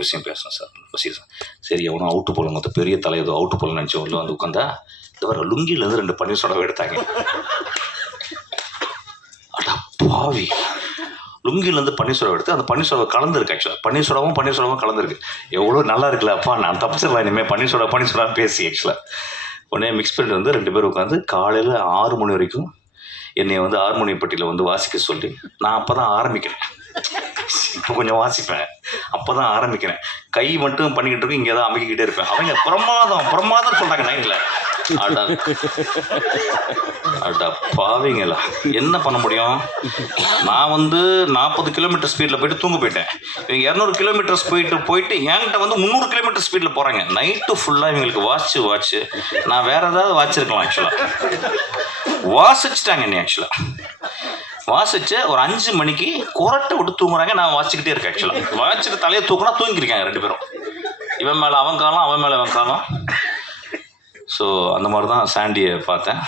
ஒரு விஷயம் பேசணும் சார். சீரியஸாக சரி எவனோ அவுட்டு போல மொத்த பெரிய தலை ஏதோ அவுட்டு போல நினச்சி உள்ள வந்து உட்காந்தா இந்த வர லுங்கிலேருந்து 2 பன்னீர் சோடாவை எடுத்தாங்க. அடா பாவி, லுங்கிலேருந்து பன்னீர் சோடாவை எடுத்து அந்த பன்னீர் சோடாவை கலந்துருக்கு. ஆக்சுவலாக பன்னீர் சோடாவும் கலந்துருக்கு. எவ்வளோ நல்லா இருக்குல்ல அப்பா, நான் தப்பிச்சிடலாம் இனிமேல் பன்னீர் சோடான்னு பேசி. ஆக்சுவலாக உடனே மிக்ஸ் பண்ணிட்டு வந்து 2 பேர் உட்காந்து காலையில் 6 மணி வரைக்கும் என்னை வந்து ஹார்மோனியப்பட்டியில் வந்து வாசிக்க சொல்லி நான் அப்போ தான் ஆரம்பிக்கிறேன். இப்போ கொஞ்சம் வாசிப்பேன், அப்போ தான் ஆரம்பிக்கிறேன். கை மட்டும் பண்ணிக்கிட்டு இருக்கு, இங்கே தான் அமைக்கிக்கிட்டே இருப்பேன். அவங்க பிரமாதம் சொல்கிறாங்க நைட்டில். அடா பாவிங்களா, என்ன பண்ண முடியும்? நான் வந்து 40 கிலோமீட்டர் ஸ்பீடில் போயிட்டு தூங்க போயிட்டேன். இவங்க 200 கிலோமீட்டர்ஸ் போயிட்டு என்கிட்ட வந்து 300 கிலோமீட்டர் ஸ்பீடில் போகிறாங்க. நைட்டு ஃபுல்லாக இவங்களுக்கு வாட்ச்சு நான் வேறு ஏதாவது வாட்சிருக்கலாம். ஆக்சுவலாக வாசிச்சுட்டாங்க என்னை. ஆக்சுவலாக வாசிச்சு ஒரு 5 மணிக்கு குரட்டை விட்டு தூங்குறாங்க. நான் வாசிச்சுக்கிட்டே இருக்கேன். ஆக்சுவலாக வாசிச்சுட்டு தலையை தூக்குனா தூங்கிருக்காங்க 2 பேரும். இவன் மேலே அவன் காலம், அவன் மேலே அவன் காலம். ஸோ அந்த மாதிரி தான் சாண்டியை பார்த்தேன்.